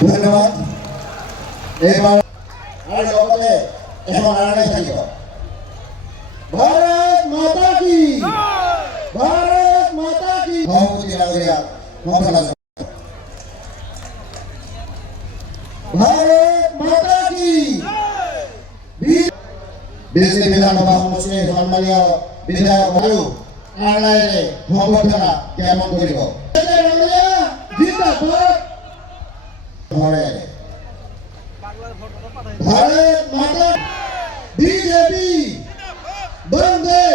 ধন্যবাদ। এবার আর লগতে এখন আনাই থাকিব। ভারত মাতা কি, ভারত মাতা কি। সভাপতি ডাঙৰীয়া মন্ত্ৰণা ভারত মাতা কি। বিজেপি বিধানসভা সমষ্টিৰ সন্মানীয় বিধায়ক আৰু আৰলাইৰে সম্বৰ্ধনা জ্ঞাপন কৰিব। भारत माता बीजेपी बंदे